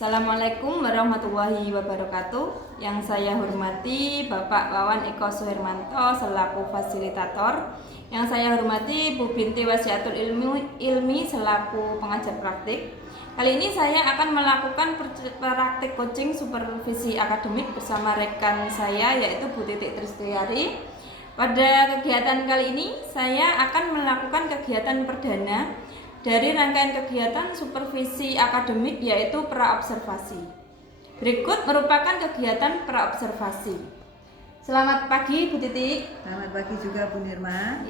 Assalamualaikum warahmatullahi wabarakatuh. Yang saya hormati Bapak Wawan Eko Suhermanto selaku fasilitator. Yang saya hormati Bu Binti Wasiatul Ilmi selaku pengajar praktik. Kali ini saya akan melakukan praktik coaching supervisi akademik bersama rekan saya yaitu Bu Titik Tristiari. Pada kegiatan kali ini saya akan melakukan kegiatan perdana dari rangkaian kegiatan supervisi akademik yaitu praobservasi. Berikut merupakan kegiatan praobservasi. Selamat pagi Bu Titik. Selamat pagi juga Bu Nirma.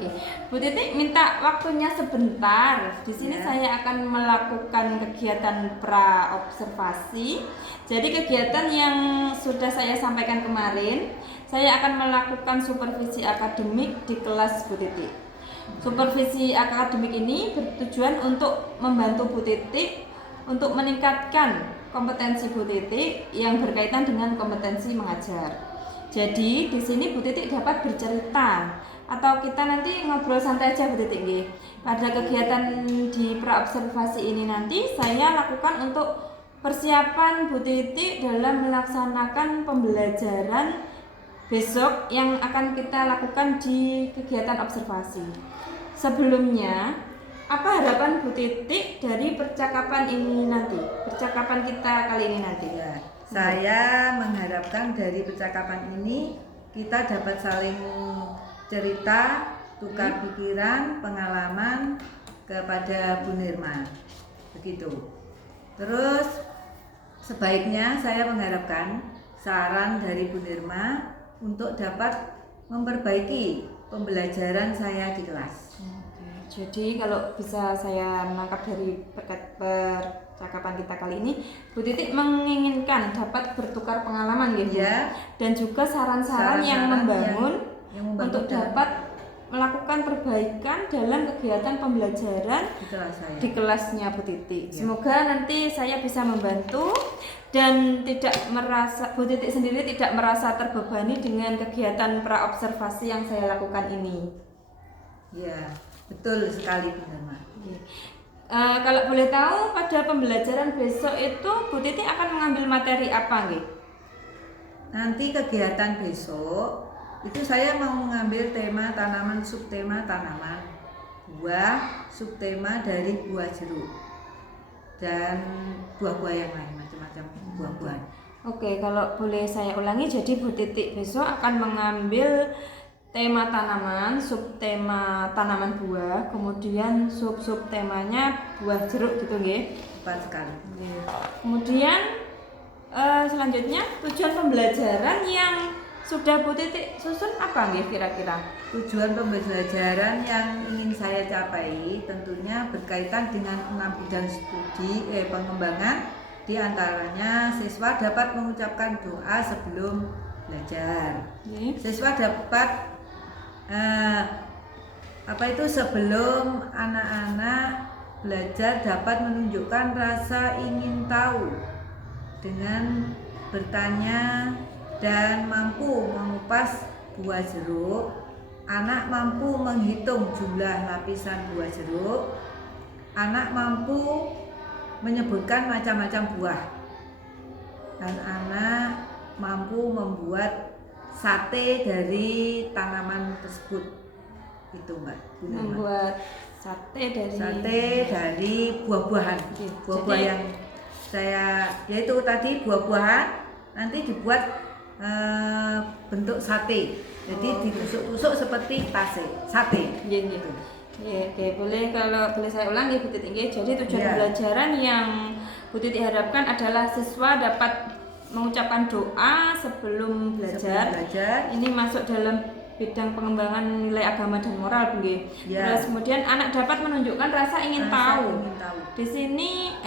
Bu Titik minta waktunya sebentar. Di sini saya akan melakukan kegiatan praobservasi. Jadi kegiatan yang sudah saya sampaikan kemarin, saya akan melakukan supervisi akademik di kelas Bu Titik. Supervisi akademik ini bertujuan untuk membantu Bu Titik untuk meningkatkan kompetensi Bu Titik yang berkaitan dengan kompetensi mengajar. Jadi di sini Bu Titik dapat bercerita atau kita nanti ngobrol santai aja Bu Titik nggih. Pada kegiatan di praobservasi ini nanti saya lakukan untuk persiapan Bu Titik dalam melaksanakan pembelajaran besok yang akan kita lakukan di kegiatan observasi. Sebelumnya, apa harapan Bu Titik dari percakapan ini nanti? Percakapan kita kali ini nanti. Saya mengharapkan dari percakapan ini kita dapat saling cerita, tukar pikiran, pengalaman kepada Bu Nirma. Begitu. Terus sebaiknya saya mengharapkan saran dari Bu Nirma untuk dapat memperbaiki pembelajaran saya di kelas. Jadi kalau bisa saya menangkap dari percakapan kita kali ini, Bu Titik menginginkan dapat bertukar pengalaman gitu ya, dan juga saran-saran yang membangun untuk dapat melakukan perbaikan dalam kegiatan pembelajaran di kelasnya Bu Titik. Semoga nanti saya bisa membantu dan tidak merasa Bu Titik sendiri tidak merasa terbebani dengan kegiatan praobservasi yang saya lakukan ini. Ya, betul sekali Bu Nirma. Kalau boleh tahu pada pembelajaran besok itu Bu Titik akan mengambil materi apa nggih? Nanti kegiatan besok itu saya mau mengambil tema tanaman, subtema tanaman, buah, subtema dari buah jeruk dan buah-buah yang lain, macam-macam buah-buahan. Oke, kalau boleh saya ulangi, jadi Bu Titik besok akan mengambil tema tanaman, subtema tanaman buah, kemudian sub-subtemanya buah jeruk gitu nggih. Tepat sekali. Kemudian selanjutnya tujuan pembelajaran yang sudah Bu Titik susun apa nggih kira-kira? Tujuan pembelajaran yang ingin saya capai tentunya berkaitan dengan 6 bidang studi pengembangan, di antaranya siswa dapat mengucapkan doa sebelum belajar. Siswa dapat sebelum anak-anak belajar dapat menunjukkan rasa ingin tahu dengan bertanya dan mampu mengupas buah jeruk. Anak mampu menghitung jumlah lapisan buah jeruk. Anak mampu menyebutkan macam-macam buah. Dan anak mampu membuat sate dari tanaman tersebut. Itu Mbak. Membuat sate dari buah-buahan. Buah-buah yang yaitu tadi buah-buahan nanti dibuat bentuk sate. Jadi ditusuk-tusuk seperti sate. Gitu. Oke, kalau boleh saya ulang Bu Titik. Jadi tujuan pembelajaran yang Bu Titik harapkan adalah siswa dapat mengucapkan doa sebelum belajar. Ini masuk dalam bidang pengembangan nilai agama dan moral, Bu nggih. Terus kemudian anak dapat menunjukkan rasa ingin tahu. Di sini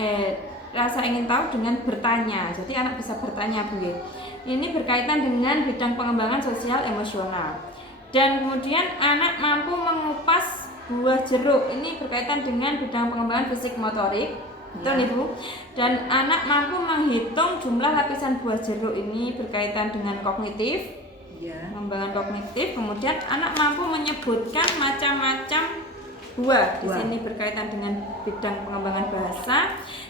rasa ingin tahu dengan bertanya. Jadi anak bisa bertanya, Bu nggih. Ini berkaitan dengan bidang pengembangan sosial emosional. Dan kemudian anak mampu mengupas buah jeruk. Ini berkaitan dengan bidang pengembangan fisik motorik. Betul Ibu. Dan anak mampu menghitung jumlah lapisan buah jeruk, ini berkaitan dengan kognitif, pengembangan kognitif. Kemudian anak mampu menyebutkan macam-macam buah. Di Buah. sini berkaitan dengan bidang pengembangan bahasa,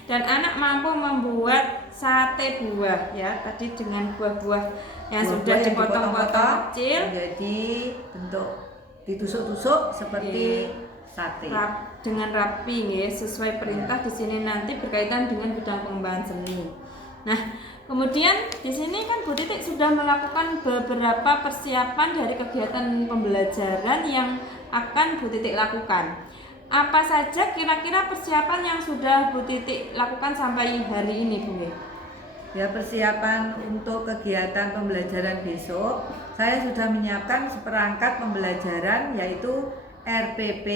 dan anak mampu membuat sate buah ya. Tadi dengan buah-buah yang sudah Buah-buah yang dipotong-potong kecil menjadi bentuk ditusuk-tusuk seperti sate. dengan rapi ya, sesuai perintah. Di sini nanti berkaitan dengan bidang pengembangan seni. Nah, kemudian di sini kan Bu Titik sudah melakukan beberapa persiapan dari kegiatan pembelajaran yang akan Bu Titik lakukan. Apa saja kira-kira persiapan yang sudah Bu Titik lakukan sampai hari ini, Bu? Ya, persiapan untuk kegiatan pembelajaran besok, saya sudah menyiapkan seperangkat pembelajaran yaitu RPP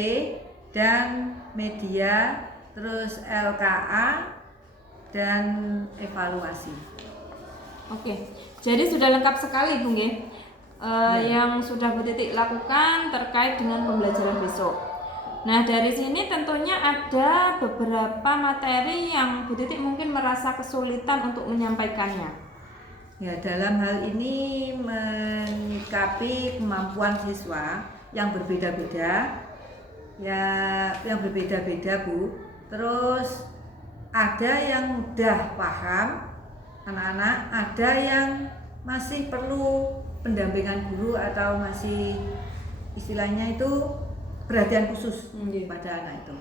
dan media, terus LKA dan evaluasi. Oke, jadi sudah lengkap sekali, Bung ya. Yang sudah Bu Titik lakukan terkait dengan pembelajaran besok. Nah, dari sini tentunya ada beberapa materi yang Bu Titik mungkin merasa kesulitan untuk menyampaikannya. Ya, dalam hal ini menyikapi kemampuan siswa yang berbeda-beda, ya, yang berbeda-beda Bu. Terus ada yang mudah paham anak-anak, ada yang masih perlu pendampingan guru atau masih istilahnya itu perhatian khusus pada anak itu.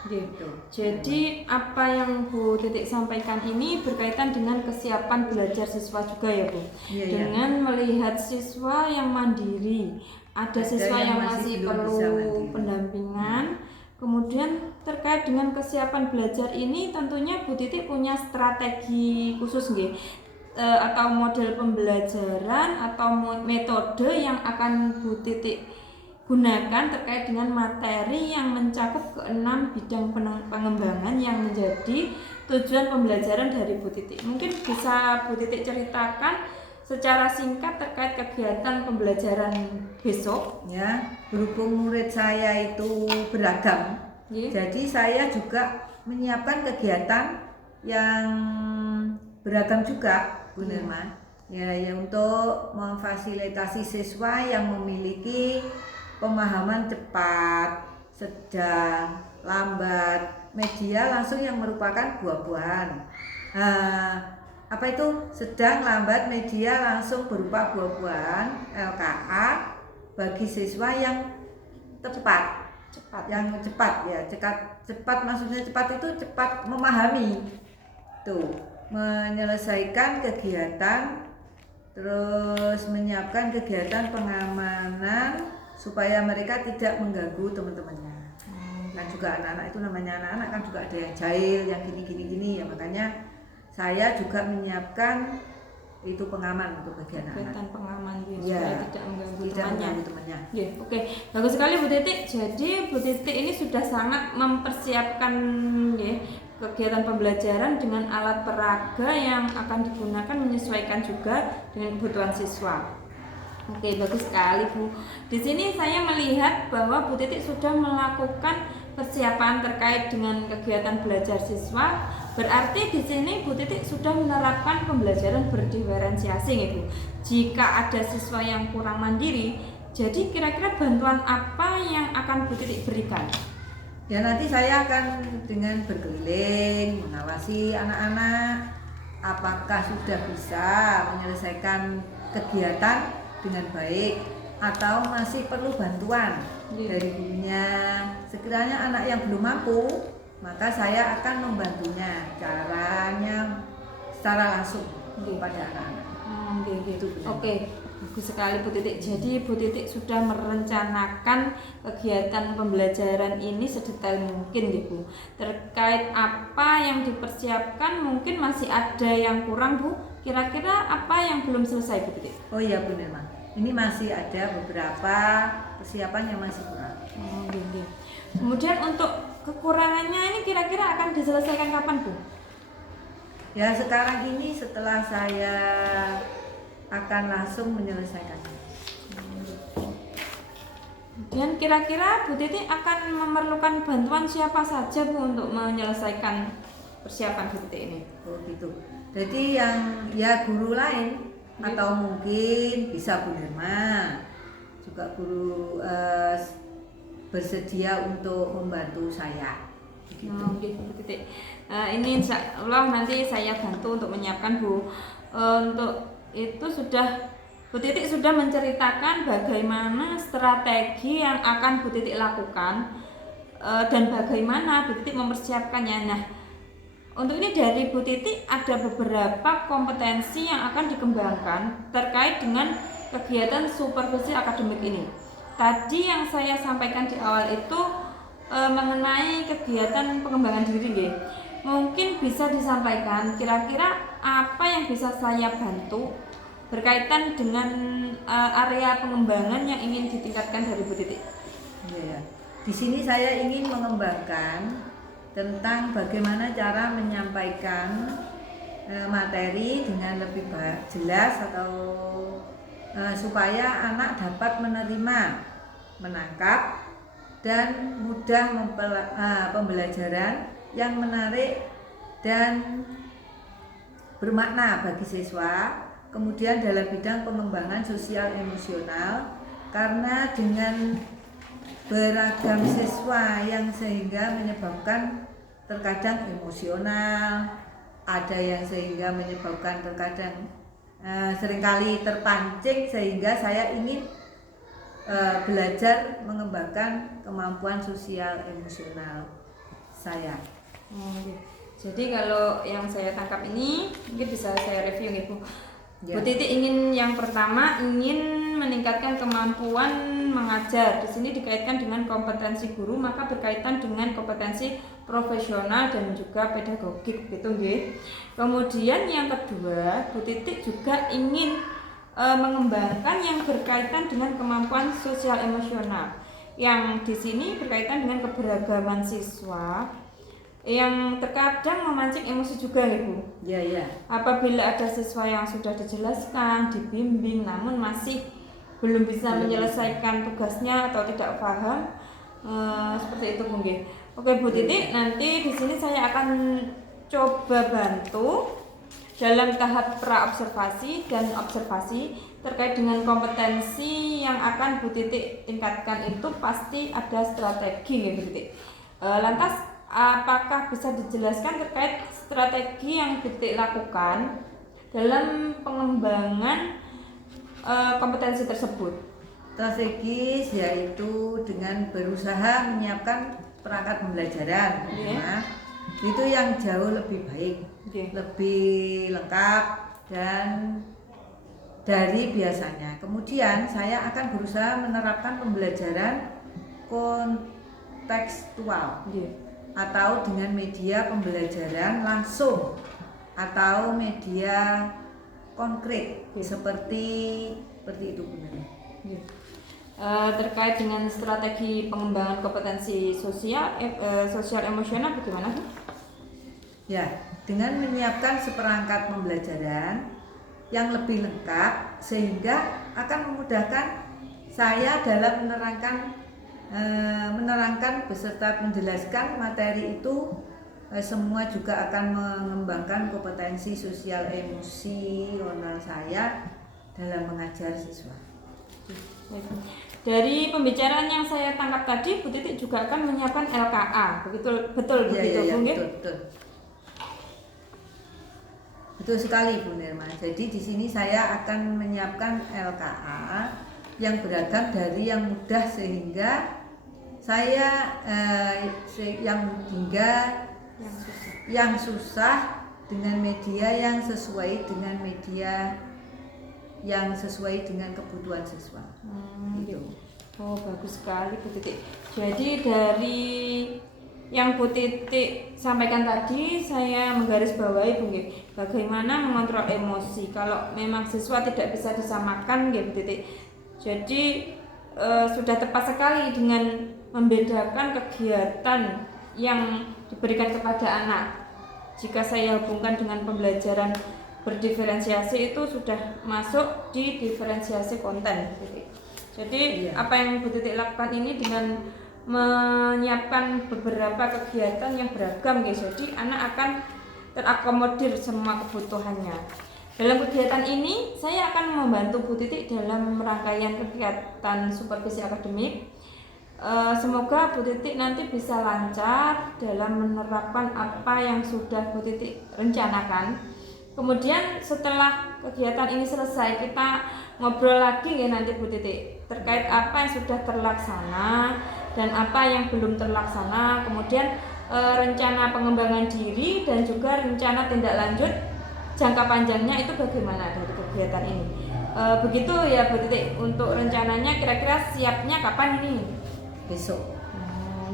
Gitu. Jadi apa yang Bu Titik sampaikan ini berkaitan dengan kesiapan belajar siswa juga ya Bu. Dengan melihat siswa yang mandiri, ada siswa yang masih perlu pendampingan. Kemudian terkait dengan kesiapan belajar ini tentunya Bu Titik punya strategi khusus nggih, atau model pembelajaran atau metode yang akan Bu Titik gunakan terkait dengan materi yang mencakup ke-6 bidang pengembangan yang menjadi tujuan pembelajaran dari Bu Titik. Mungkin bisa Bu Titik ceritakan secara singkat terkait kegiatan pembelajaran besok. Ya, berhubung murid saya itu beragam, jadi saya juga menyiapkan kegiatan yang beragam juga, Bu Nirma. Ya, untuk memfasilitasi siswa yang memiliki pemahaman cepat, sedang, lambat, media langsung yang merupakan buah-buahan. Apa itu sedang, lambat, media langsung berupa buah-buahan, LKA bagi siswa yang cepat, yang cepat ya, cepat maksudnya cepat itu cepat memahami, tuh, menyelesaikan kegiatan, terus menyiapkan kegiatan pengamanan supaya mereka tidak mengganggu teman-temannya. Kan juga anak-anak itu namanya anak-anak kan juga ada yang jahil, yang gini ya, makanya saya juga menyiapkan itu pengaman untuk bagian anak. Pengaman supaya tidak mengganggu temannya. Oke, bagus sekali Bu Titik. Jadi Bu Titik ini sudah sangat mempersiapkan kegiatan pembelajaran dengan alat peraga yang akan digunakan menyesuaikan juga dengan kebutuhan siswa. Oke, bagus sekali Bu. Di sini saya melihat bahwa Bu Titik sudah melakukan persiapan terkait dengan kegiatan belajar siswa. Berarti di sini Bu Titik sudah menerapkan pembelajaran berdiferensiasi ya Bu. Jika ada siswa yang kurang mandiri, jadi kira-kira bantuan apa yang akan Bu Titik berikan? Ya, nanti saya akan dengan berkeliling mengawasi anak-anak apakah sudah bisa menyelesaikan kegiatan dengan baik atau masih perlu bantuan dari gurunya. Sekiranya anak yang belum mampu, maka saya akan membantunya caranya secara langsung kepada anak-anak. Oke, bagus sekali Bu Titik. Jadi Bu Titik sudah merencanakan kegiatan pembelajaran ini sedetail mungkin Bu. Terkait apa yang dipersiapkan mungkin masih ada yang kurang Bu. Kira-kira apa yang belum selesai Bu Titik? Oh iya Bu Nirma, ini masih ada beberapa persiapan yang masih kurang. Kemudian untuk kekurangannya ini kira-kira akan diselesaikan kapan Bu? Ya, sekarang ini setelah saya akan langsung menyelesaikannya. Dan kira-kira Bu Titik akan memerlukan bantuan siapa saja Bu untuk menyelesaikan persiapan Bu Titik ini? Oh gitu. Jadi yang ya guru lain atau mungkin bisa Bu Nirma, juga guru bersedia untuk membantu saya. Begitu. Oke, Bu Titik. Ini insya Allah nanti saya bantu untuk menyiapkan Bu. Untuk itu Bu Titik sudah menceritakan bagaimana strategi yang akan Bu Titik lakukan dan bagaimana Bu Titik mempersiapkannya. Nah, untuk ini dari Bu Titik ada beberapa kompetensi yang akan dikembangkan terkait dengan kegiatan supervisi akademik ini. Tadi yang saya sampaikan di awal itu mengenai kegiatan pengembangan diri, nggih. Mungkin bisa disampaikan kira-kira apa yang bisa saya bantu berkaitan dengan area pengembangan yang ingin ditingkatkan dari Bu Titik. Ya. Di sini saya ingin mengembangkan tentang bagaimana cara menyampaikan materi dengan lebih jelas atau supaya anak dapat menerima, menangkap dan mudah pembelajaran yang menarik dan bermakna bagi siswa. Kemudian dalam bidang pengembangan sosial emosional, karena dengan beragam siswa yang sehingga menyebabkan terkadang emosional, ada yang sehingga menyebabkan terkadang seringkali terpancing, sehingga saya ingin belajar mengembangkan kemampuan sosial emosional saya. Jadi kalau yang saya tangkap ini mungkin bisa saya review nih Bu. Ya. Bu Titik ingin yang pertama ingin meningkatkan kemampuan mengajar. Di sini dikaitkan dengan kompetensi guru, maka berkaitan dengan kompetensi profesional dan juga pedagogik gitu nggih. Kemudian yang kedua, Bu Titik juga ingin mengembangkan yang berkaitan dengan kemampuan sosial emosional yang di sini berkaitan dengan keberagaman siswa yang terkadang memancing emosi juga ya Bu. Ya. Apabila ada siswa yang sudah dijelaskan, dibimbing namun masih belum bisa menyelesaikan tugasnya atau tidak paham, seperti itu Bu nggih. Oke Bu Titik, nanti di sini saya akan coba bantu dalam tahap pra-observasi dan observasi terkait dengan kompetensi yang akan Bu Titik tingkatkan. Itu pasti ada strategi ya Bu Titik. Lantas apakah bisa dijelaskan terkait strategi yang Bu Titik lakukan dalam pengembangan kompetensi tersebut? Strategis yaitu dengan berusaha menyiapkan perangkat pembelajaran, itu yang jauh lebih baik, lebih lengkap dan dari biasanya. Kemudian saya akan berusaha menerapkan pembelajaran kontekstual atau dengan media pembelajaran langsung atau media konkret seperti itu benar. Terkait dengan strategi pengembangan kompetensi sosial emosional bagaimana Bu? Ya, dengan menyiapkan seperangkat pembelajaran yang lebih lengkap sehingga akan memudahkan saya dalam menerangkan beserta menjelaskan materi itu. Semua juga akan mengembangkan kompetensi sosial emosional saya dalam mengajar siswa. Dari pembicaraan yang saya tangkap tadi, Bu Titik juga akan menyiapkan LKA, betul begitu Bu? Betul sekali Bu Nirma. Jadi di sini saya akan menyiapkan LKA yang beragam dari yang mudah sehingga saya yang susah dengan media yang sesuai dengan kebutuhan siswa. Gitu. Oh bagus sekali Bu Titik. Jadi dari yang Bu Titik sampaikan tadi saya menggarisbawahi Bu nggih, bagaimana mengontrol emosi kalau memang siswa tidak bisa disamakan nggih Bu Titik. Jadi sudah tepat sekali dengan membedakan kegiatan yang diberikan kepada anak. Jika saya hubungkan dengan pembelajaran berdiferensiasi itu sudah masuk di diferensiasi konten. Jadi apa yang Bu Titik lakukan ini dengan menyiapkan beberapa kegiatan yang beragam guys. Jadi anak akan terakomodir semua kebutuhannya. Dalam kegiatan ini saya akan membantu Bu Titik dalam rangkaian kegiatan supervisi akademik Semoga Bu Titik nanti bisa lancar dalam menerapkan apa yang sudah Bu Titik rencanakan. Kemudian setelah kegiatan ini selesai, kita ngobrol lagi ya nanti Bu Titik terkait apa yang sudah terlaksana dan apa yang belum terlaksana. Kemudian rencana pengembangan diri dan juga rencana tindak lanjut jangka panjangnya itu bagaimana dari kegiatan ini. Begitu ya Bu Titik untuk rencananya, kira-kira siapnya kapan ini? Besok.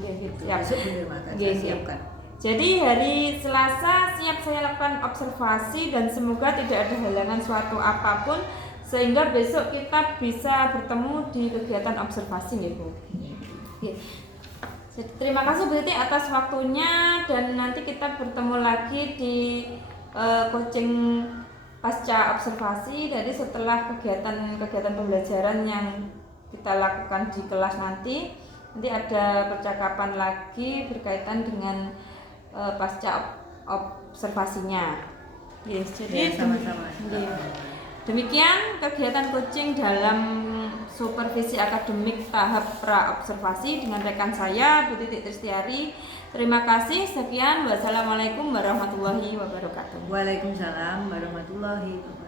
Gitu. Besok bener makan saya siapkan. Jadi hari Selasa siap saya lakukan observasi dan semoga tidak ada halangan suatu apapun sehingga besok kita bisa bertemu di kegiatan observasi ya Bu. Oke. Jadi, terima kasih Bu Titik atas waktunya dan nanti kita bertemu lagi di coaching pasca observasi. Jadi setelah kegiatan pembelajaran yang kita lakukan di kelas nanti ada percakapan lagi berkaitan dengan pasca observasinya. Yes, jadi sama-sama. Demikian kegiatan coaching dalam supervisi akademik tahap pra observasi dengan rekan saya Bu Titik Tristiari. Terima kasih. Sekian. Wassalamualaikum warahmatullahi wabarakatuh. Waalaikumsalam warahmatullahi wabarakatuh.